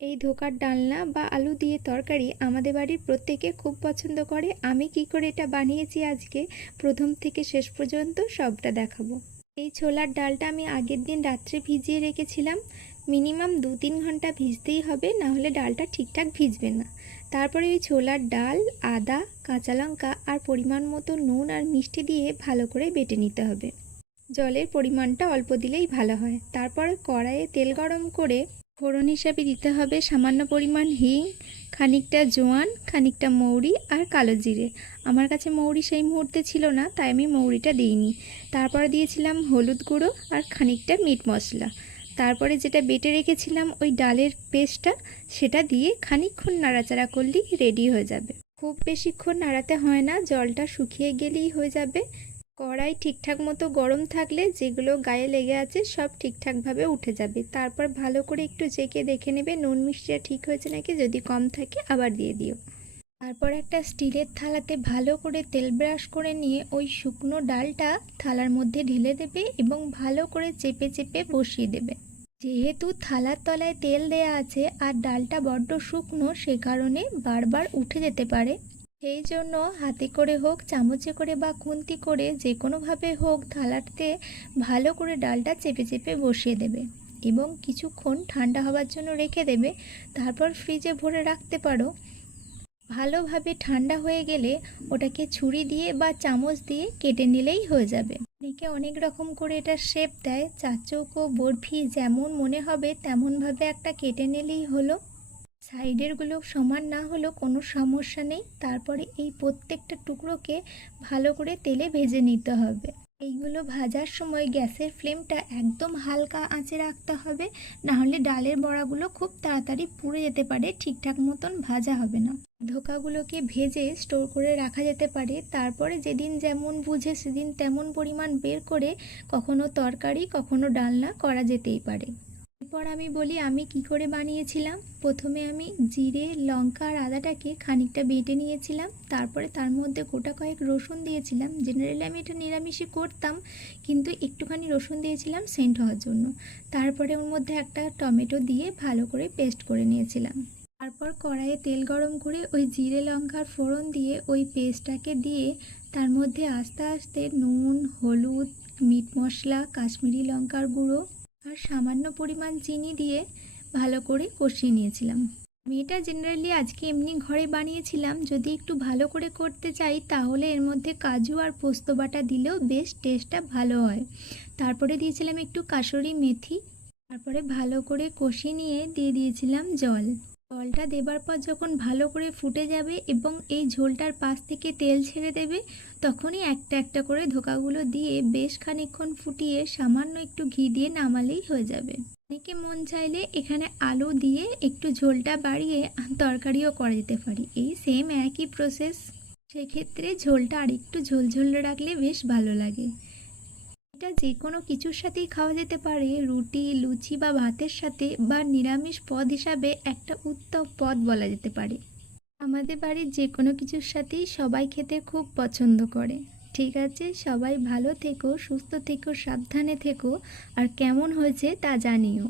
এই ধোকার ডালনা বা আলু দিয়ে তরকারি আমাদের বাড়ির প্রত্যেকে খুব পছন্দ করে। আমি কি করে এটা বানিয়েছি আজকে? প্রথম থেকে শেষ পর্যন্ত সবটা দেখাবো। এই ছোলার ডালটা আমি আগের দিন রাত্রে ভিজিয়ে রেখেছিলাম। মিনিমাম দু তিন ঘণ্টা ভিজতেই হবে, না হলে ডালটা ঠিকঠাক ভিজবে না। তারপরে ওই ছোলার ডাল, আদা, কাঁচা লঙ্কা আর পরিমাণ মতো নুন আর মিষ্টি দিয়ে ভালো করে বেটে নিতে হবে। জলের পরিমাণটা অল্প দিলেই ভালো হয়। তারপরে কড়াইয়ে তেল গরম করে ফোড়ন হিসাবে দিতে হবে সামান্য পরিমাণ হিং, খানিকটা জোয়ান, খানিকটা মৌরি আর কালো জিরে। আমার কাছে মৌরি সেই মুহূর্তে ছিল না, তাই আমি মৌরিটা দিইনি। তারপরে দিয়েছিলাম হলুদ গুঁড়ো আর খানিকটা মিট মশলা। তারপরে যেটা বেটে রেখেছিলাম ওই ডালের পেস্টটা, সেটা দিয়ে খানিকক্ষণ নাড়াচাড়া করলেই রেডি হয়ে যাবে। খুব বেশিক্ষণ নাড়াতে হয় না, জলটা শুকিয়ে গেলেই হয়ে যাবে। কড়াই ঠিকঠাক মতো গরম থাকলে যেগুলো গায়ে লেগে আছে সব ঠিকঠাকভাবে উঠে যাবে। তারপর ভালো করে একটু চেকে দেখে নেবে নুন মিষ্টিটা ঠিক হয়েছে নাকি, যদি কম থাকে আবার দিয়ে দিও। তারপর একটা স্টিলের থালাতে ভালো করে তেল ব্রাশ করে নিয়ে ওই শুকনো ডালটা থালার মধ্যে ঢেলে দেবে এবং ভালো করে চেপে চেপে বসিয়ে দেবে। যেহেতু থালার তলায় তেল দেয়া আছে আর ডালটা বড্ড শুকনো, সে কারণে বারবার উঠে যেতে পারে। সেই জন্য হাতে করে হোক, চামচে করে বা খুন্তি করে যে কোনোভাবে হোক থালাতে ভালো করে ডালটা চেপে চেপে বসিয়ে দেবে এবং কিছুক্ষণ ঠান্ডা হওয়ার জন্য রেখে দেবে। তারপর ফ্রিজে ভরে রাখতে পারো। ভালোভাবে ঠান্ডা হয়ে গেলে ওটাকে ছুরি দিয়ে বা চামচ দিয়ে কেটে নিলেই হয়ে যাবে। অনেকে অনেক রকম করে এটা শেপ দেয়। চাচৌকো বরফি যেমন মনে হবে, তেমনভাবে একটা কেটে নিলেই হলো। সাইডেরগুলো সমান না হলেও কোনো সমস্যা নেই। তারপরে এই প্রত্যেকটা টুকরোকে ভালো করে তেলে ভেজে নিতে হবে। এইগুলো ভাজার সময় গ্যাসের ফ্লেমটা একদম হালকা আঁচে রাখতে হবে। না হলে ডালের বড়াগুলো খুব তাড়াতাড়ি পুড়ে যেতে পারে, ঠিকঠাক মতন ভাজা হবে না। ধোকাগুলোকে ভেজে স্টোর করে রাখা যেতে পারে। তারপরে যেদিন যেমন বুঝে সেদিন তেমন পরিমাণ বের করে কখনো তরকারি, কখনো ডালনা করা যেতেই পারে। এরপর আমি বলি, আমি কি করে বানিয়েছিলাম? প্রথমে আমি জিরে, লঙ্কা আর আদাটাকে খানিকটা বেটে নিয়েছিলাম। তারপরে তার মধ্যে গোটা কয়েক রসুন দিয়েছিলাম। জেনারেলি আমি এটা নিরামিষই করতাম, কিন্তু একটুখানি রসুন দিয়েছিলাম সেন্ট হওয়ার জন্য। তারপরে ওর মধ্যে একটা টমেটো দিয়ে ভালো করে পেস্ট করে নিয়েছিলাম। তারপর কড়াইয়ে তেল গরম করে ওই জিরে, লঙ্কার ফোড়ন দিয়ে ওই পেস্টটাকে দিয়ে তার মধ্যে আস্তে আস্তে নুন, হলুদ, মিট মশলা, কাশ্মীরি লঙ্কার গুঁড়ো আর সামান্য পরিমাণ চিনি দিয়ে ভালো করে কষিয়ে নিয়েছিলাম। আমি এটা জেনারেলি আজকে এমনি ঘরে বানিয়েছিলাম। যদি একটু ভালো করে করতে চাই, তাহলে এর মধ্যে কাজু আর পোস্ত বাটা দিলেও বেশ টেস্টটা ভালো হয়। তারপরে দিয়েছিলাম একটু কাসরি মেথি। তারপরে ভালো করে কষিয়ে নিয়ে দিয়ে দিয়েছিলাম জল। জলটা দেবার পর যখন ভালো করে ফুটে যাবে এবং এই ঝোলটার পাশ থেকে তেল ছেড়ে দেবে, তখনই একটা একটা করে ধোকাগুলো দিয়ে বেশ খানিকক্ষণ ফুটিয়ে সামান্য একটু ঘি দিয়ে নামালেই হয়ে যাবে। অনেকে মন চাইলে এখানে আলু দিয়ে একটু ঝোলটা বাড়িয়ে তরকারিও করা যেতে পারি। এই সেম একই প্রসেস সেক্ষেত্রে ঝোলটা আরেকটু ঝোল ঝোল রাখলে বেশ ভালো লাগে। এটা যে কোনো কিছুর সাথেই খাওয়া যেতে পারে। রুটি, লুচি বা ভাতের সাথে বা নিরামিষ পদ হিসাবে একটা উত্তম পদ বলা যেতে পারে। আমাদের বাড়ির যে কোনো কিছুর সাথেই সবাই খেতে খুব পছন্দ করে। ঠিক আছে, সবাই ভালো থেকো, সুস্থ থেকো, সাবধানে থেকো, আর কেমন হয়েছে তা জানিও।